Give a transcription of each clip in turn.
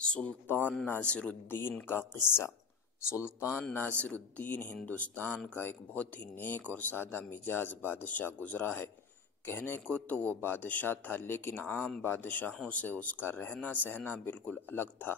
سلطان ناصر الدین کا قصہ۔ سلطان ناصر الدین ہندوستان کا ایک بہت ہی نیک اور سادہ مزاج بادشاہ گزرا ہے۔ کہنے کو تو وہ بادشاہ تھا، لیکن عام بادشاہوں سے اس کا رہنا سہنا بالکل الگ تھا۔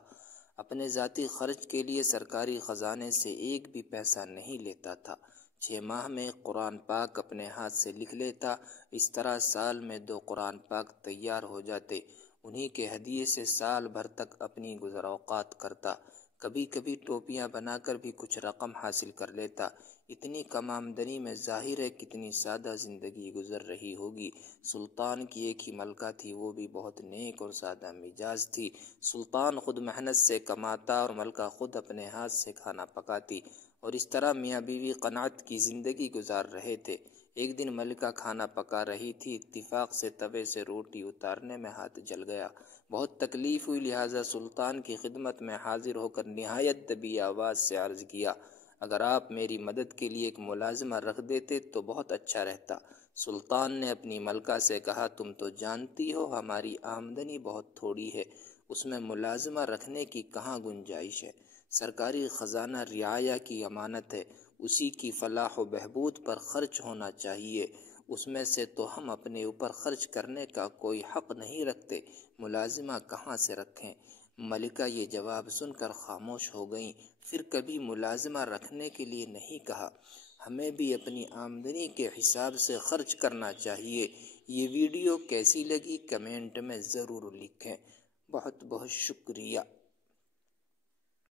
اپنے ذاتی خرچ کے لیے سرکاری خزانے سے ایک بھی پیسہ نہیں لیتا تھا۔ 6 ماہ میں قرآن پاک اپنے ہاتھ سے لکھ لیتا۔ اس طرح سال میں 2 قرآن پاک تیار ہو جاتے۔ انہی کے ہدیے سے سال بھر تک اپنی گزر اوقات کرتا۔ کبھی کبھی ٹوپیاں بنا کر بھی کچھ رقم حاصل کر لیتا۔ اتنی کم آمدنی میں ظاہر ہے کتنی سادہ زندگی گزر رہی ہوگی۔ سلطان کی ایک ہی ملکہ تھی، وہ بھی بہت نیک اور سادہ مزاج تھی۔ سلطان خود محنت سے کماتا اور ملکہ خود اپنے ہاتھ سے کھانا پکاتی، اور اس طرح میاں بیوی قناعت کی زندگی گزار رہے تھے۔ ایک دن ملکہ کھانا پکا رہی تھی، اتفاق سے توے سے روٹی اتارنے میں ہاتھ جل گیا۔ بہت تکلیف ہوئی، لہٰذا سلطان کی خدمت میں حاضر ہو کر نہایت دبی آواز سے عرض کیا، اگر آپ میری مدد کے لیے ایک ملازمہ رکھ دیتے تو بہت اچھا رہتا۔ سلطان نے اپنی ملکہ سے کہا، تم تو جانتی ہو ہماری آمدنی بہت تھوڑی ہے، اس میں ملازمہ رکھنے کی کہاں گنجائش ہے۔ سرکاری خزانہ رعایا کی امانت ہے، اسی کی فلاح و بہبود پر خرچ ہونا چاہیے، اس میں سے تو ہم اپنے اوپر خرچ کرنے کا کوئی حق نہیں رکھتے، ملازمہ کہاں سے رکھیں۔ ملکہ یہ جواب سن کر خاموش ہو گئیں۔ پھر کبھی ملازمہ رکھنے کے لیے نہیں کہا، ہمیں بھی اپنی آمدنی کے حساب سے خرچ کرنا چاہیے۔ یہ ویڈیو کیسی لگی کمنٹ میں ضرور لکھیں۔ بہت بہت شکریہ۔